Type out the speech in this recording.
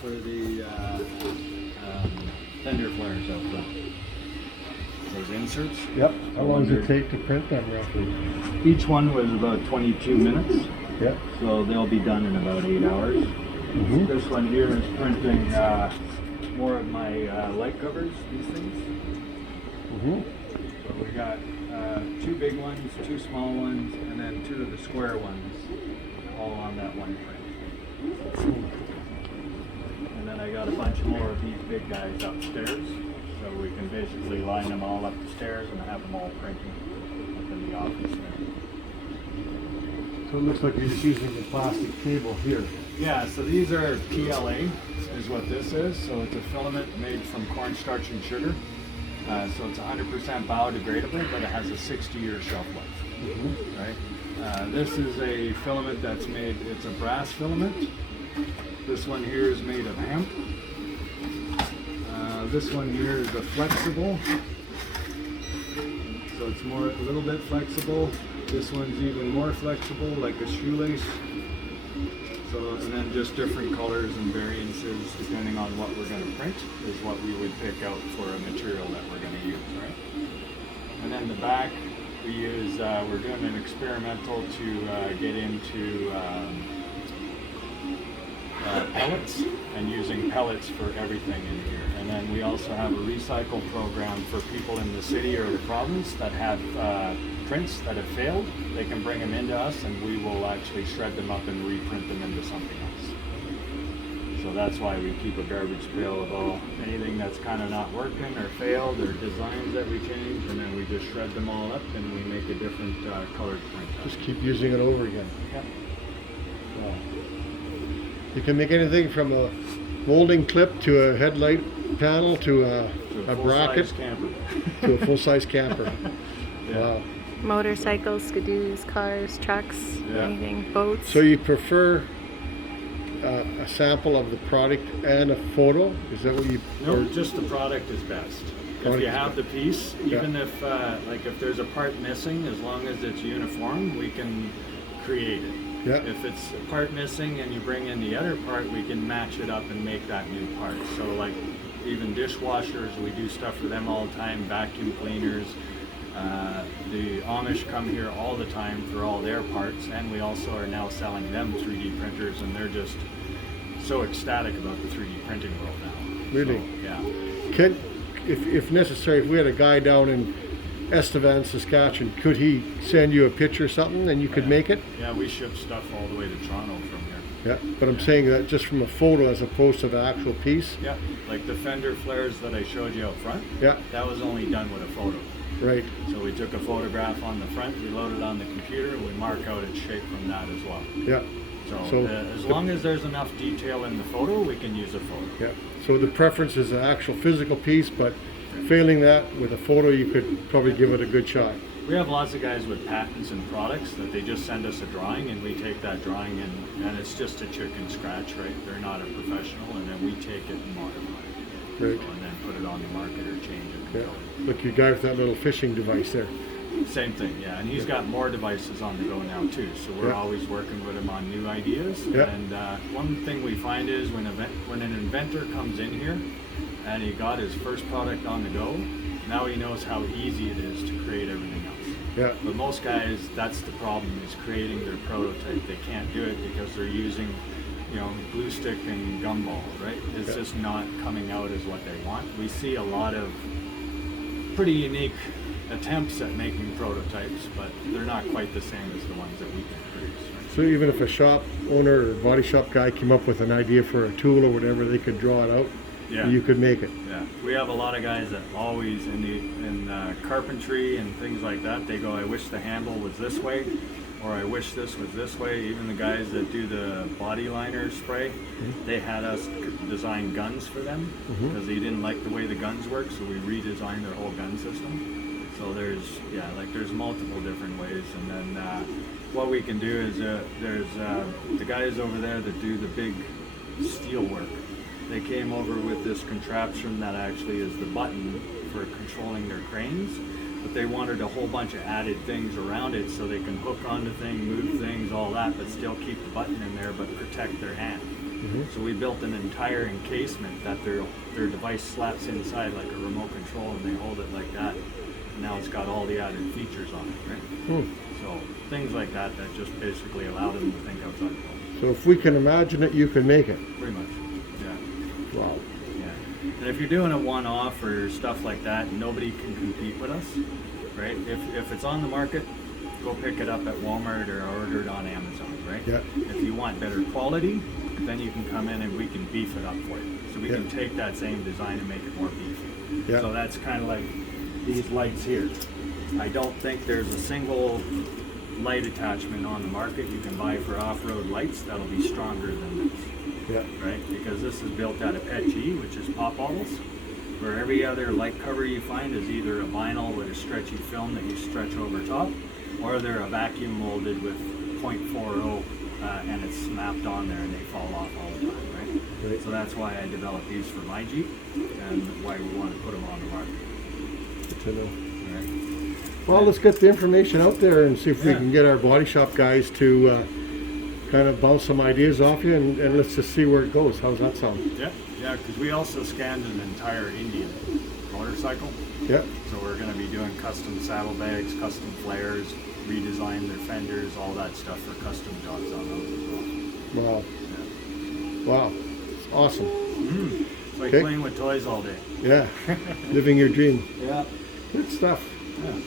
for the fender flares out front. Those inserts. Yep. How long does it take to print them roughly? Each one was about 22 minutes. Yep. So they'll be done in about 8 hours. Mm-hmm. This one here is printing more of my light covers, these things. Mm-hmm. So we got 2 big ones, 2 small ones, and then 2 of the square ones, all on that one print. And then I got a bunch more of these big guys upstairs, so we can basically line them all up the stairs and have them all printing up in the office there. So it looks like you're just using the plastic cable here. Yeah, so these are PLA, is what this is. So it's a filament made from cornstarch and sugar. So it's 100% biodegradable, but it has a 60-year shelf life. Mm-hmm. Right? This is a filament that's made, it's a brass filament. This one here is made of hemp. This one here is a flexible. So it's a little bit flexible. This one's even more flexible, like a shoelace. So, and then just different colors and variances depending on what we're going to print is what we would pick out for a material that we're going to use, right? And then the back, we use, we're doing an experimental to get into pellets and using pellets for everything in here. And then we also have a recycle program for people in the city or the province that have prints that have failed. They can bring them into us and we will actually shred them up and reprint them into something else. So that's why we keep a garbage pail of all anything that's kind of not working or failed or designs that we change, and then we just shred them all up and we make a different colored print. Just keep using it over again. Yeah. Wow. You can make anything from a molding clip to a headlight panel to a bracket camper. to a full-size camper. Yeah. Wow. Motorcycles, skidoos, cars, trucks, anything, boats. So you prefer a sample of the product and a photo? Is that what you? No, just the product is best. If you have the piece, even if like if there's a part missing, as long as it's uniform, we can create it. Yeah. If it's a part missing and you bring in the other part, we can match it up and make that new part. So like even dishwashers, we do stuff for them all the time, vacuum cleaners. The Amish come here all the time for all their parts, and we also are now selling them 3D printers, and they're just so ecstatic about the 3D printing world now. Really? So, yeah. Can, if necessary, if we had a guy down in Estevan, Saskatchewan, could he send you a picture or something and you could make it? Yeah, we ship stuff all the way to Toronto from here. Yeah, but I'm saying that just from a photo as opposed to the actual piece. Yeah, like the fender flares that I showed you out front. Yeah. That was only done with a photo. Right. So we took a photograph on the front, we loaded it on the computer, and we mark out its shape from that as well. Yeah. So as long as there's enough detail in the photo, we can use a photo. Yeah. So the preference is an actual physical piece, but failing that, with a photo, you could probably give it a good shot. We have lots of guys with patents and products that they just send us a drawing, and we take that drawing and it's just a chicken scratch, right? They're not a professional, and then we take it and modify it. Right. So, and then put it on the market or change it. Yeah. Look, your guy with that little fishing device there. Same thing, yeah. And he's got more devices on the go now too. So we're always working with him on new ideas. Yeah. And one thing we find is when an inventor comes in here and he got his first product on the go, now he knows how easy it is to create everything else. Yeah. But most guys, that's the problem, is creating their prototype. They can't do it because they're using, glue stick and gumball, right? It's just not coming out as what they want. We see a lot of pretty unique attempts at making prototypes, but they're not quite the same as the ones that we can produce. Right? So even if a shop owner or body shop guy came up with an idea for a tool or whatever, they could draw it out. Yeah. And you could make it. Yeah, we have a lot of guys that always in carpentry and things like that. They go, "I wish the handle was this way," or "I wish this was this way." Even the guys that do the body liner spray, they had us design guns for them because they didn't like the way the guns work, so we redesigned their whole gun system. So there's multiple different ways, and then what we can do is there's the guys over there that do the big steel work. They came over with this contraption that actually is the button for controlling their cranes, but they wanted a whole bunch of added things around it so they can hook onto things, move things, all that, but still keep the button in there but protect their hand. So we built an entire encasement that their device slaps inside like a remote control, and they hold it like that. And now it's got all the added features on it, right? So things like that just basically allow them to think outside the box. So if we can imagine it, you can make it. Pretty much, yeah. Wow. Yeah. And if you're doing a one-off or stuff like that, nobody can compete with us, right? If it's on the market, go pick it up at Walmart or order it on Amazon, right? Yeah. If you want better quality, then you can come in and we can beef it up for you. So we can take that same design and make it more beefy. Yeah. So that's kind of like these lights here. I don't think there's a single light attachment on the market you can buy for off-road lights that'll be stronger than this. Yeah. Right? Because this is built out of PET-G, which is pop bottles, where every other light cover you find is either a vinyl with a stretchy film that you stretch over top, or they're a vacuum molded with 0.40 and it's snapped on there and they fall off all the time, right? Right. So that's why I developed these for my Jeep and why we want to put them on the market. Good to know. Right? Well, let's get the information out there and see if we can get our body shop guys to kind of bounce some ideas off you, and let's just see where it goes. How's that sound? Yeah, yeah, because we also scanned an entire Indian motorcycle. Yeah. So we're going to be doing custom saddlebags, custom flares, redesign their fenders, all that stuff for custom jobs on those as well. Wow. Yeah. Wow. It's awesome. It's like Okay. playing with toys all day. Yeah. Living your dream. Yeah. Good stuff. Yeah.